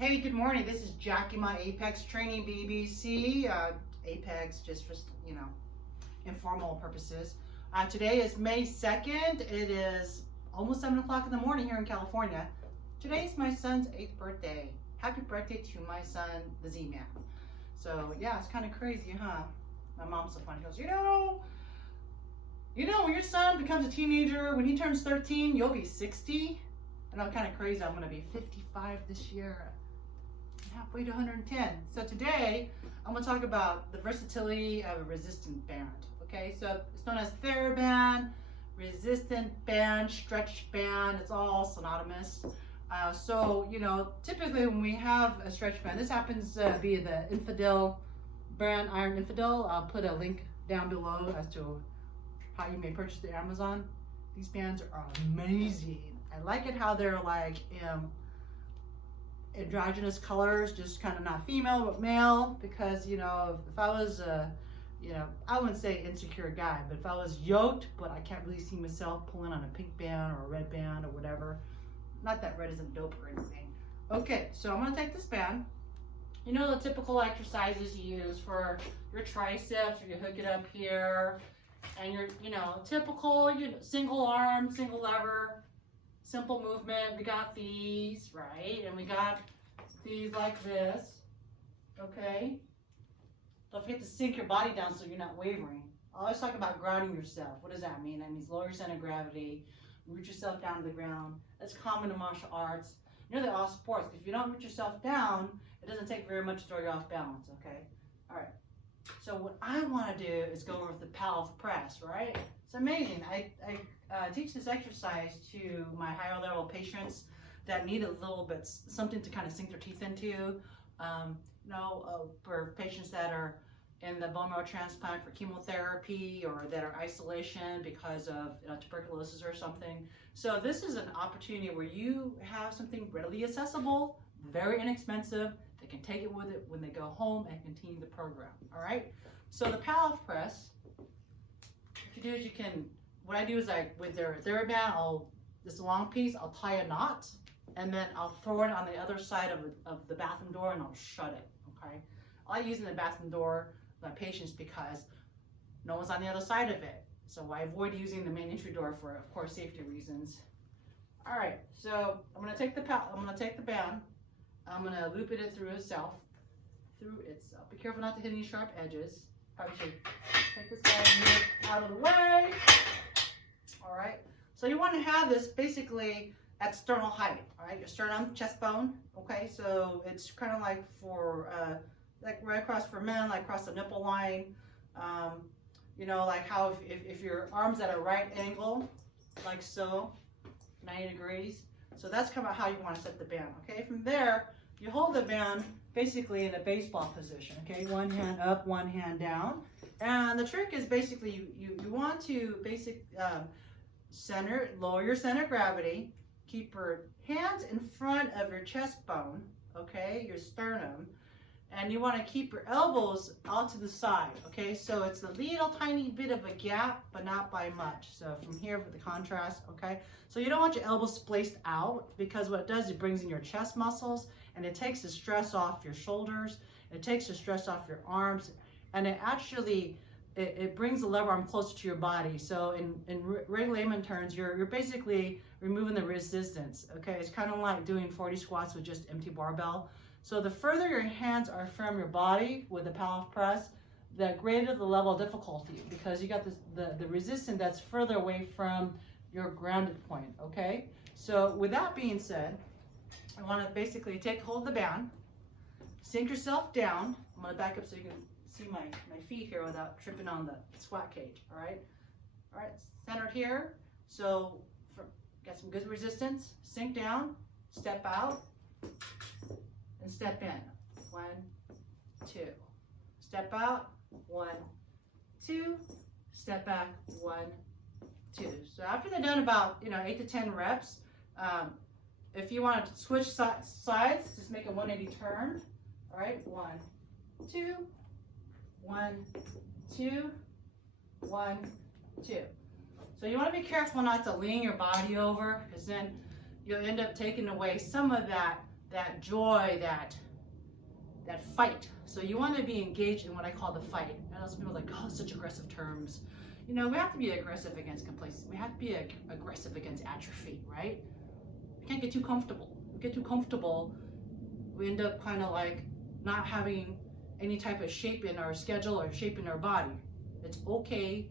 Hey, good morning. This is Jackie, my Apex training BBC. Apex just for, informal purposes. Today is May 2nd. It is almost 7 o'clock in the morning here in California. Today is my son's 8th birthday. Happy birthday to my son, the Z-Man. So yeah, it's kind of crazy, huh? My mom's so funny. She goes, when your son becomes a teenager, when he turns 13, you'll be 60. And I'm kind of crazy. I'm going to be 55 this year. Halfway to 110. So today I'm going to talk about the versatility of a resistant band. Okay, so it's known as TheraBand, resistant band, stretch band. It's all synonymous. Typically when we have a stretch band, this happens to be the Infidel brand, Iron Infidel. I'll put a link down below as to how you may purchase the Amazon. These bands are amazing. I like it how they're like androgynous colors, just kind of not female but male, because if I was I wouldn't say insecure guy, but if I was yoked but I can't really see myself pulling on a pink band or a red band or whatever, not that red isn't dope or anything. Okay, so I'm going to take this band, the typical exercises you use for your triceps, or you hook it up here, and your typical single arm, single lever, simple movement. We got these, right? And we got these like this, okay? Don't forget to sink your body down so you're not wavering. I always talk about grounding yourself. What does that mean? That means lower your center of gravity, root yourself down to the ground. That's common in martial arts. Nearly all sports. If you don't root yourself down, it doesn't take very much to throw you off balance, okay? All right. So what I want to do is go over the Pallof press, right? It's amazing. I teach this exercise to my higher level patients that need a little bit something to kind of sink their teeth into. For patients that are in the bone marrow transplant for chemotherapy, or that are isolation because of tuberculosis or something. So this is an opportunity where you have something readily accessible, very inexpensive. They can take it with it when they go home and continue the program. All right. So the Pallof press, what you do is what I do is with their TheraBand, this long piece, I'll tie a knot, and then I'll throw it on the other side of the bathroom door, and I'll shut it, okay? I like using the bathroom door with my patients because no one's on the other side of it. So I avoid using the main entry door for, of course, safety reasons. All right, so I'm gonna take the band, I'm gonna loop it through itself. Be careful not to hit any sharp edges. Probably should take this guy and move it out of the way. All right, so you want to have this basically at sternal height, all right, your sternum, chest bone, okay, so it's kind of like for, like right across for men, like across the nipple line, like how if your arm's at a right angle, like so, 90 degrees, so that's kind of how you want to set the band, okay. From there, you hold the band basically in a baseball position, okay, one hand up, one hand down, and the trick is basically you want to lower your center of gravity, keep your hands in front of your chest bone, okay, your sternum, and you want to keep your elbows out to the side, okay, so it's a little tiny bit of a gap, but not by much. So from here for the contrast, okay, so you don't want your elbows spaced out, because what it does, it brings in your chest muscles, and it takes the stress off your shoulders, it takes the stress off your arms, and it actually it brings the lever arm closer to your body. So in regular layman terms, you're basically removing the resistance, okay? It's kind of like doing 40 squats with just empty barbell. So the further your hands are from your body with the Pallof press, the greater the level of difficulty, because you got the resistance that's further away from your grounded point, okay? So with that being said, I want to basically take hold of the band, sink yourself down. I'm going to back up so you can see my feet here without tripping on the squat cage, all right? All right, centered here. So get some good resistance, sink down, step out, and step in. 1, 2. Step out, 1, 2. Step back, 1, 2. So after they're done about 8 to 10 reps, if you want to switch sides, just make a 180 turn. All right, 1, 2, 1, 2, 1, 2. So you want to be careful not to lean your body over, because then you'll end up taking away some of that that joy, that fight. So you want to be engaged in what I call the fight. I know some people are like, oh, such aggressive terms. You know, we have to be aggressive against complacency. We have to be aggressive against atrophy, right? We can't get too comfortable. We get too comfortable, we end up kind of like not having any type of shape in our schedule or shape in our body. It's okay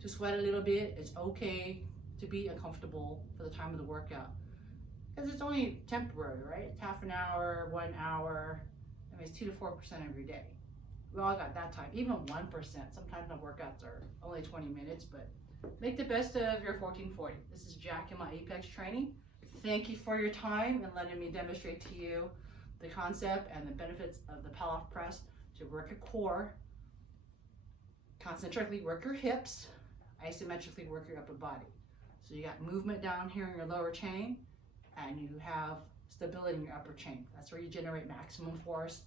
to sweat a little bit. It's okay to be uncomfortable for the time of the workout. Because it's only temporary, right? It's half an hour, 1 hour. I mean, it's 2 to 4% every day. We all got that time, even 1%. Sometimes my workouts are only 20 minutes, but make the best of your 1440. This is Jack in my Apex training. Thank you for your time and letting me demonstrate to you the concept and the benefits of the Pallof press to work your core, concentrically work your hips, isometrically work your upper body. So you got movement down here in your lower chain, and you have stability in your upper chain. That's where you generate maximum force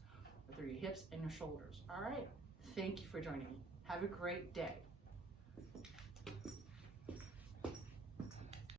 through your hips and your shoulders. All right, thank you for joining me. Have a great day.